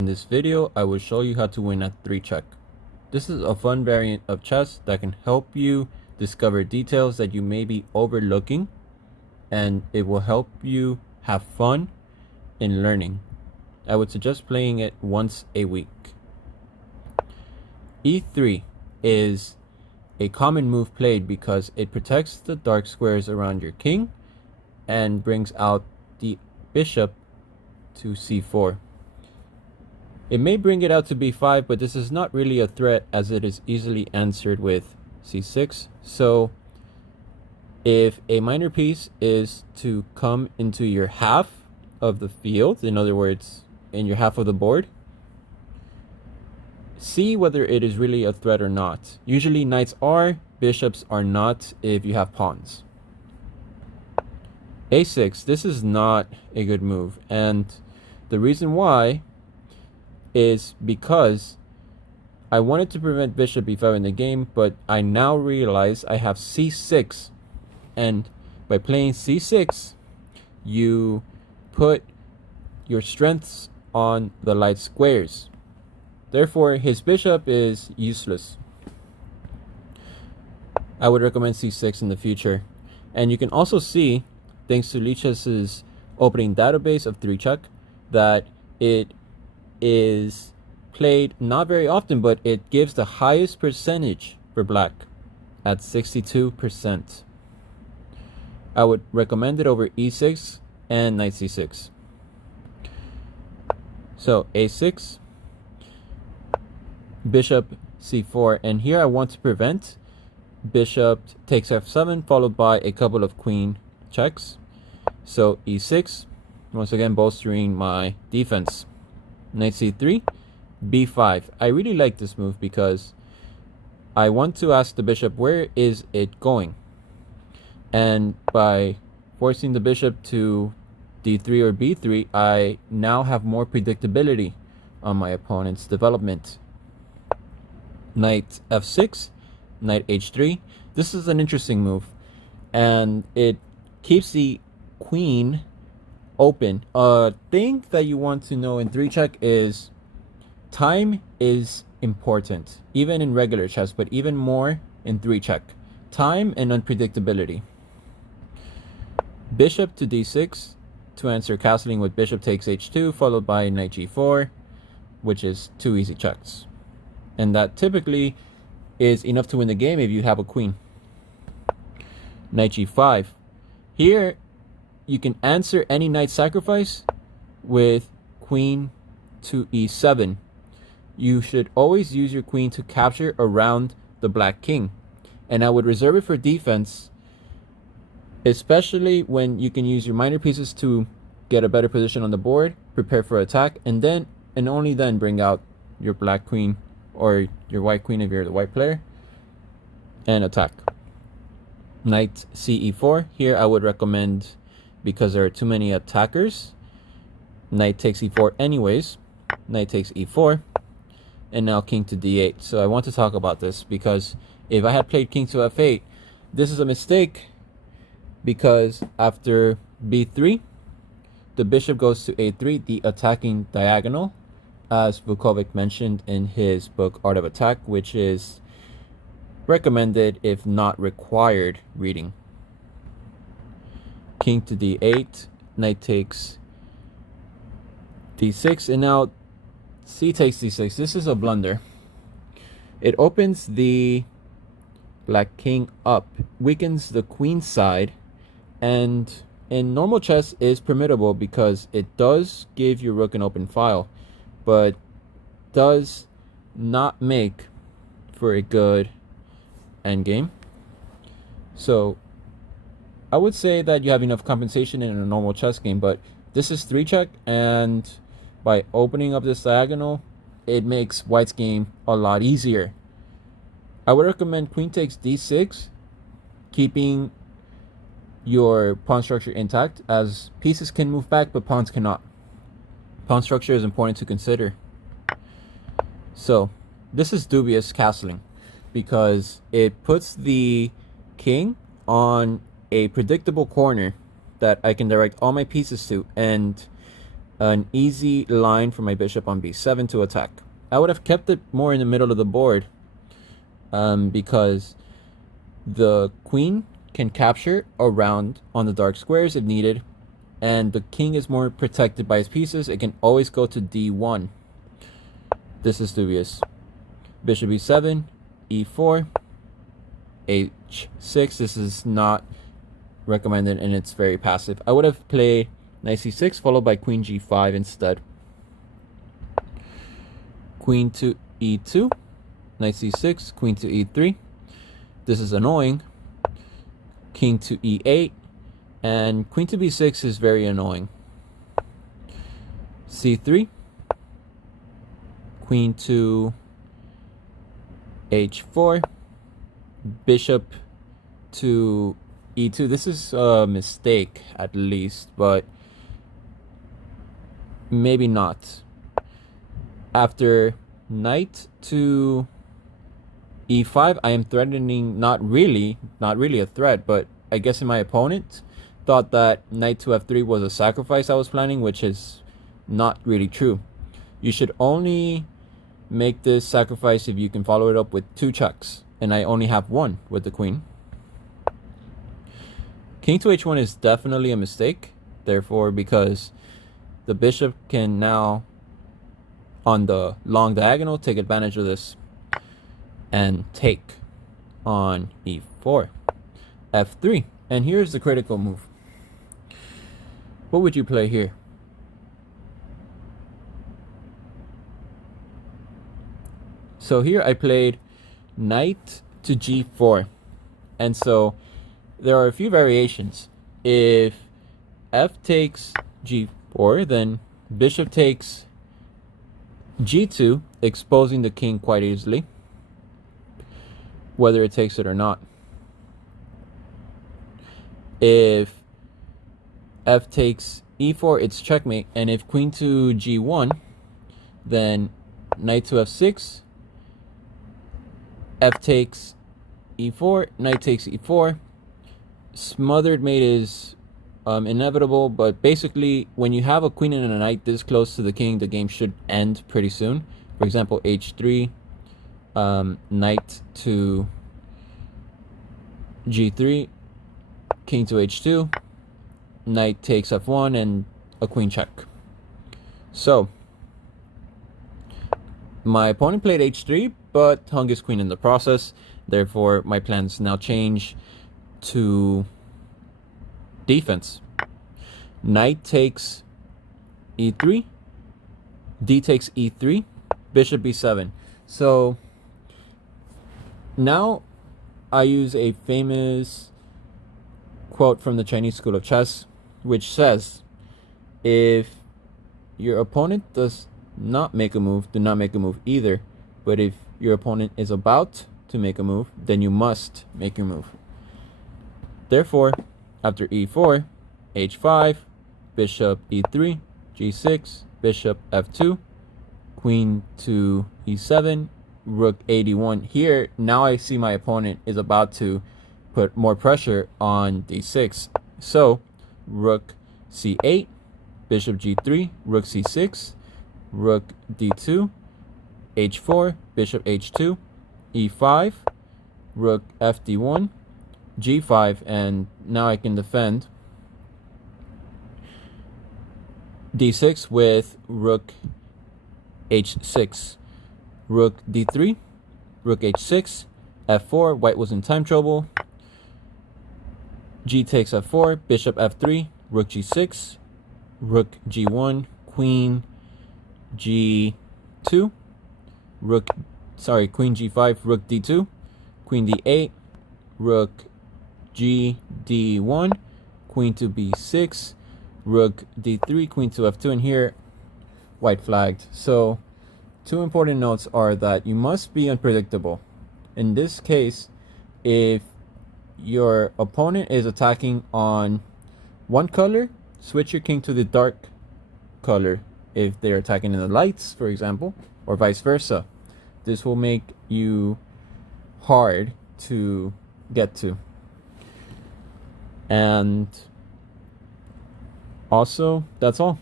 In this video, I will show you how to win at 3 check. This is a fun variant of chess that can help you discover details that you may be overlooking, and it will help you have fun in learning. I would suggest playing it once a week. E3 is a common move played because it protects the dark squares around your king and brings out the bishop to c4. It may bring it out to b5, but this is not really a threat as it is easily answered with c6. So if a minor piece is to come into your half of the field, in other words, in your half of the board, see whether it is really a threat or not. Usually knights are, bishops are not if you have pawns. a6, this is not a good move, and the reason why is because I wanted to prevent bishop b5 in the game, but I now realize I have c6, and by playing c6 you put your strengths on the light squares. Therefore his bishop is useless. I would recommend c6 in the future. And you can also see, thanks to Lichess's opening database of 3 check, that it is played not very often, but it gives the highest percentage for black at 62%. I would recommend it over e6 and knight c6. So a6, bishop c4, and here I want to prevent bishop takes f7 followed by a couple of queen checks. So e6, once again bolstering my defense. Knight c3, b5. I really like this move because I want to ask the bishop where is it going, and by forcing the bishop to d3 or b3, I now have more predictability on my opponent's development. Knight f6, knight h3. This is an interesting move, and it keeps the queen open. A thing that you want to know in 3 check is time is important, even in regular chess, but even more in 3 check. Time and unpredictability. Bishop to d6 to answer castling with bishop takes h2 followed by knight g4, which is 2 easy checks, and that typically is enough to win the game if you have a queen. Knight g5. Here you can answer any knight sacrifice with queen to e7. You should always use your queen to capture around the black king, and I would reserve it for defense, especially when you can use your minor pieces to get a better position on the board, prepare for attack, and then and only then bring out your black queen or your white queen if you're the white player and attack. Knight ce4. Here I would recommend, because there are too many attackers, knight takes e4 anyways. Knight takes e4, and now king to d8. So I want to talk about this because if I had played king to f8, this is a mistake, because after b3 the bishop goes to a3, the attacking diagonal, as Vukovic mentioned in his book Art of Attack, which is recommended if not required reading. King to d8, knight takes d6, and now c takes d6. This is a blunder. It opens the black king up, weakens the queen side, and in normal chess is permissible because it does give your rook an open file, but does not make for a good endgame. So I would say that you have enough compensation in a normal chess game, but this is 3 check, and by opening up this diagonal, it makes white's game a lot easier. I would recommend queen takes d6, keeping your pawn structure intact, as pieces can move back but pawns cannot. Pawn structure is important to consider. So this is dubious castling because it puts the king on a predictable corner that I can direct all my pieces to, and an easy line for my bishop on b7 to attack. I would have kept it more in the middle of the board because the queen can capture around on the dark squares if needed, and the king is more protected by his pieces. It can always go to d1. This is dubious. Bishop e7, e4, h6. This is not recommended and it's very passive. I would have played knight c6 followed by queen g5 instead. Queen to e2, knight c6, queen to e3. This is annoying. King to e8, and queen to b6 is very annoying. c3, queen to h4, bishop to e2. This is a mistake at least, but maybe not. After knight to e5, I am threatening, not really a threat, but I guess my opponent thought that knight to f3 was a sacrifice I was planning, which is not really true. You should only make this sacrifice if you can follow it up with 2 checks, and I only have 1 with the queen. King to h1 is definitely a mistake, therefore, because the bishop can now, on the long diagonal, take advantage of this and take on e4, f3. And here's the critical move. What would you play here? So here I played knight to g4, and so there are a few variations. If f takes g4, then bishop takes g2, exposing the king quite easily, whether it takes it or not. If f takes e4, it's checkmate, and if queen to g1, then knight to f6, f takes e4, knight takes e4. Smothered mate is inevitable, but basically when you have a queen and a knight this close to the king, the game should end pretty soon. For example, h3, knight to g3, king to h2, knight takes f1, and a queen check. So my opponent played h3, but hung his queen in the process. Therefore, my plans now change to defense. Knight takes e3, d takes e3, bishop b7. So now I use a famous quote from the Chinese School of Chess, which says, if your opponent does not make a move, do not make a move either. But if your opponent is about to make a move, then you must make your move. Therefore, after e4, h5, bishop e3, g6, bishop f2, queen to e7, rook a1. Here, now I see my opponent is about to put more pressure on d6. So, rook c8, bishop g3, rook c6, rook d2, h4, bishop h2, e5, rook fd1, g5, and now I can defend d6 with rook h6, rook d3, rook h6, f4. White was in time trouble. G takes f4, bishop f3, rook g6, rook g1, queen g2, queen g5, rook d2, queen d8, rook g d1, queen to b6, rook d3, queen to f2, and here white flagged. So 2 important notes are that you must be unpredictable. In this case, if your opponent is attacking on one color, switch your king to the dark color if they're attacking in the lights, for example, or vice versa. This will make you hard to get to. And also, that's all.